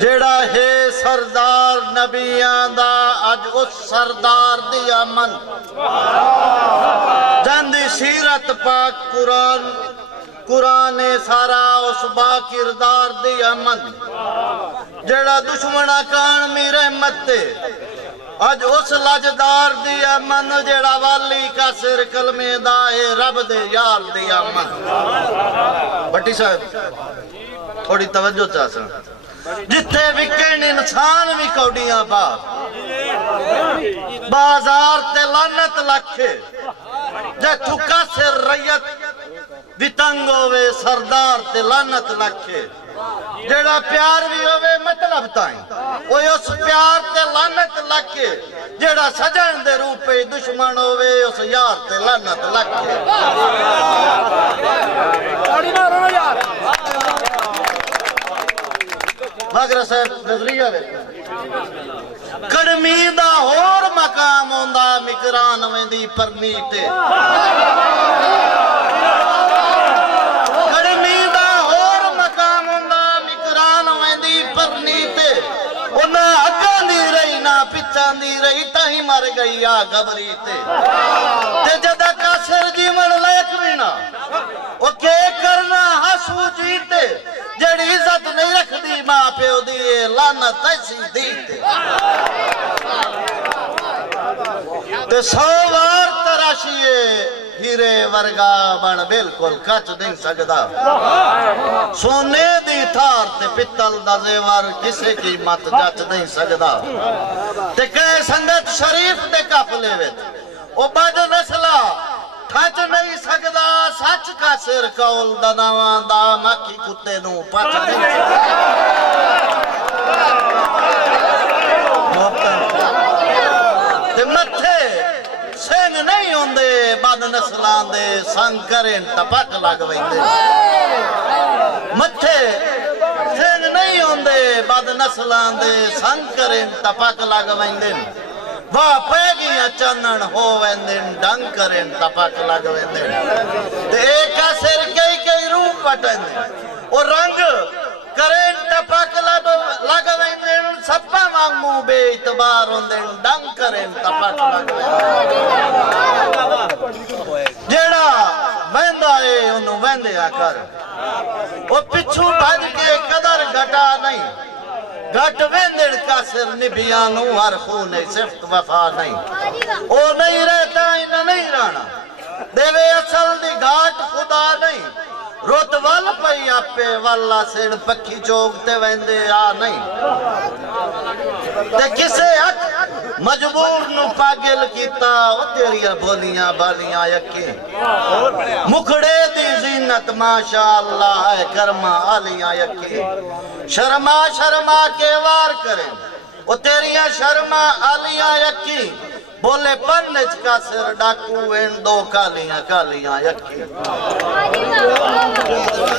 जेड़ा है सरदार नबियां दा अज उस सरदार दी अमन जंदी सीरत पाक कुरान सारा उस बा किरदार दी अमन जेड़ा दुश्मना कान मी रहमत अज उस लजदार दी अमन जेड़ा वाली का सिर कलमे दा है रब दे यार दी अमन। भट्टी साहब थोड़ी तवज्जो चाहसा जिथे विकेंड इंसान भी कौडियां बाजार ते लानत लखे जे थुका सिर रैयत वितंग होवे सरदार ते लानत लखे जेड़ा प्यार भी होवे मतलब ताई ओए उस प्यार ते लानत लखे जेड़ा सजन दे रूप पे दुश्मन होवे उस यार ते लानत लखे। मगर साहब नजरिया कड़मी दा होर मकाम होंदा मिकरान वेंदी परनी ते कड़मी दा होर मकाम होंदा मिकरान वेंदी परनी ते ओना अग्गां दी रही ना पिछां दी रही ताही मर गई आ गबरी ते जदा कासर जीवन लायक भी ना ओ के करना हसू जीते जेड़ी इज्जत नहीं रखदी मां प्यो दी लानत ऐसी दी ते 100 बार तराशिए हीरे वर्गा बन बिल्कुल कच नहीं सकदा सोने दी थार ते पित्तल दा जेवर किसे की मत जच नहीं सकदा ते कह संगत शरीफ दे काफले विच ओ बद नस्ला ठच नहीं सकदा सच का सिर कौल दनावा दा मक्खी कुत्ते नू पच नहीं ते मथे सिंह नहीं होंदे बद नस्लां दे संग करें टपक लग वैंदे मथे सिंह नहीं होंदे बद नस्लां दे संग करें टपक लग वैंदे वाह पैगी चनन हो वेंदे डंग करें टपक लग वेंदे ते एक सिर कई कई रूप पटंदे ओ रंग करें टपक लग वेंदे सप्पा वांगू बेइतबार होंदे डंग करें टपक लग वेंदे जेड़ा वेंदा है ओनु वेंदे आकर ओ पिछू भज के कदर घटा नहीं घट वेंदड़ का सिर निभियानू हर खून सिफ्त वफा नहीं ओ नहीं रहता इन नहीं रहना देवे असल दी घाट खुदा नहीं रोत वल पई आपे वाला सिर पक्की चोगते वेंदे आ नहीं ते किसे हक मजबूर नु पागल कीता ओ तेरिया बोलियां बालियां यकी मुखड़े दी जीनत माशाअल्लाह है कर्मा आलियां यकी शर्मा शर्मा के वार करे ओ तेरिया शर्मा आलियां यकी बोले पन्नच का सिर डाकू एन दो कालियां कालियां यकी।